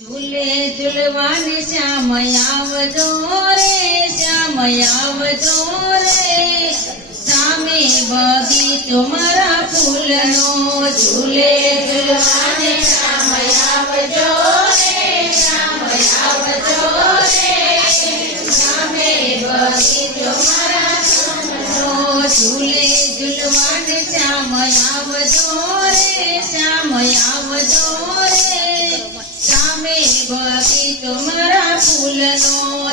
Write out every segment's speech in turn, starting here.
ઝૂલે ઝૂલવાને શ્યામ આવજો રે, શ્યામ આવજો રે, સામે બગીચો મારા ફૂલનો. ઝૂલે ઝૂલવાને શ્યામ આવજો રે, શ્યામ આવજો રે, સામે બગીચો મારા ફૂલનો. ઝૂલે ઝૂલવાને શ્યામ આવજો રે, શ્યામ આવજો રે, સામે બગીચો મારા ફૂલનો.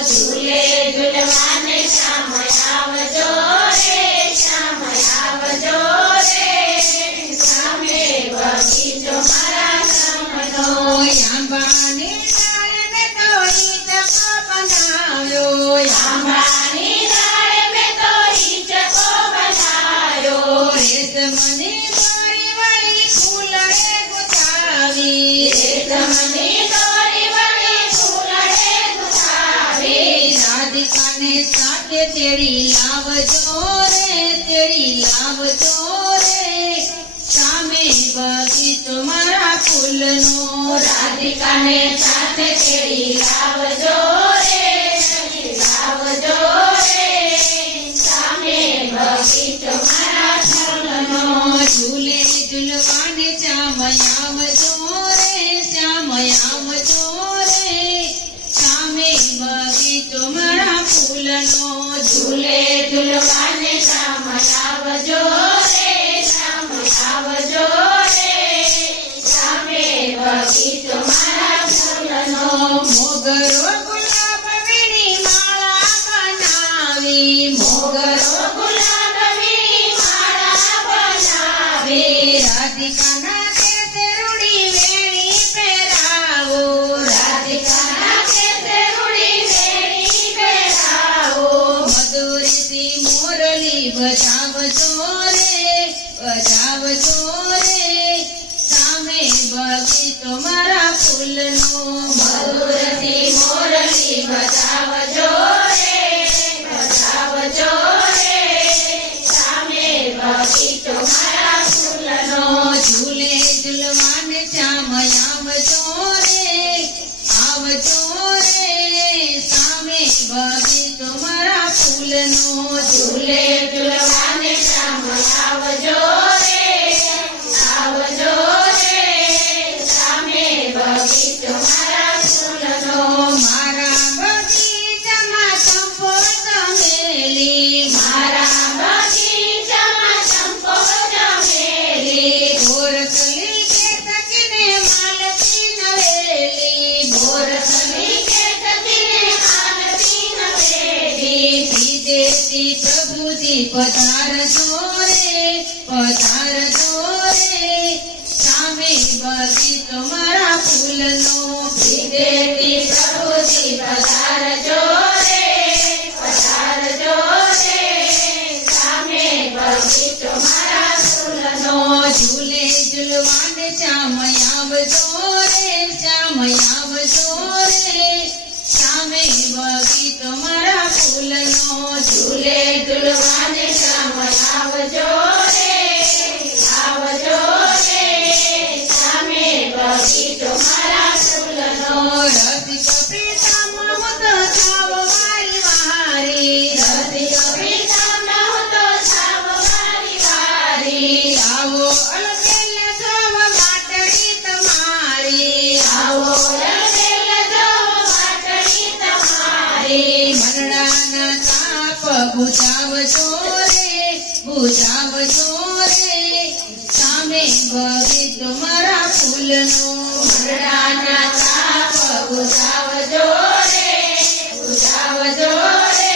ઝૂલે ઝૂલવાને શ્યામ આવજો રે, શ્યામ આવજો રે, સામે બગીચો મારા ફૂલનો. આંબાની ડાળ મેં તો હિંચકો બનાવ્યો, આંબાની ડાળ મેં તો હિંચકો બનાવ્યો, રેશમની દોરી વળી ફૂલડે ગુંથાવી, રેશમની દોરી વળી ફૂલડે ગુંથાવી. રાધિકાને સાથે તેડી લાવજો રે, તેડી લાવજો રે, સામે બગીચો મારા ફૂલનો. રાધિકાને સાથે તેડી લાવજો રે, તેડી લાવજો રે, સામે બગીચો મારા ફૂલનો. ઝૂલે ઝૂલવાને શ્યામ આવજો રે, શ્યામ આવજો રે, સામે બગીચો મારા ફૂલનો. ઝૂલે ઝૂલવાને શ્યામ આવજો રે, શ્યામ આવજો રે, સામે બગીચો મારા ફૂલનો. મોગરો ગુલાબ વીણી માળા બનાવી, મોગરો ગુલાબ વીણી માળા બનાવી, રાધિકાના કેસે રૂડી વેણી પહેરાવો, રાધિકાના કેસે રૂડી વેણી પહેરાવો. મધુરીથી મોરલી બજાવજો રે, બજાવજો રે, સામે બગીચો મારા ફૂલનો. મધુરથી મોરલી બજાવજો રે, બજાવજો રે, સામે બગીચો મારા ફૂલનો. ઝૂલે ઝૂલવાને શ્યામ આવજો રે, આવજો રે, સામે બગીચો મારા ફૂલનો. ઝૂલે ઝૂલવાને શ્યામ આવજો રે, આવજો રે, સામે બગીચો મારા ફૂલનો. મારા બગીચામાં ચંપો ચમેલી, મારા બગીચામાં ચંપો ચમેલી, બોરકલી કે તકીને માલતી નવેલી, બોરકલી કે તકીને માલતી નવેલી. વિદેશી પ્રભુજી પધારજો રે, પધારજો રે, સામે બગીચો મારા ફૂલનો. વિદેશી પ્રભુજી પધારજો રે, પધારજો રે, સામે બગીચો મારા ફૂલનો. ઝૂલે ઝૂલવાને શ્યામ આવજો રે, શ્યામ આવજો રે, સામે બગીચો મારા ફૂલનો. ઝૂલે ઝૂલવાને શ્યામ આવજો રે, આવજો રે, સામે બગીચો મારા ફૂલનો. રસિક પ્રીતમ હું તો સાવ મારી વારી, રસિક પ્રીતમ હું તો સાવ મારી વારી. આવો અલબેલ જોવ વાટડી તમારી, આવો અલબેલ જોવ વાટડી તમારી. મરડાના તાપ બુઝાવજો રે, બુઝાવજો રે, સામે બગીચો મારા ફૂલનો. મરડાના તાપ બુઝાવજો રે, બુઝાવજો રે,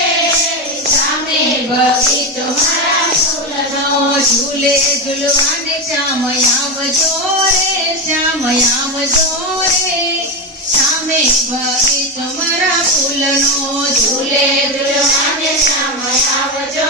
સામે બગીચો મારા ફૂલનો. ઝૂલે ઝૂલવાને શ્યામ આવજો રે, શ્યામ આવજો રે, સામે બગીચો મારા ફૂલનો. ઝૂલે ઝૂલવાને શ્યામ આવજો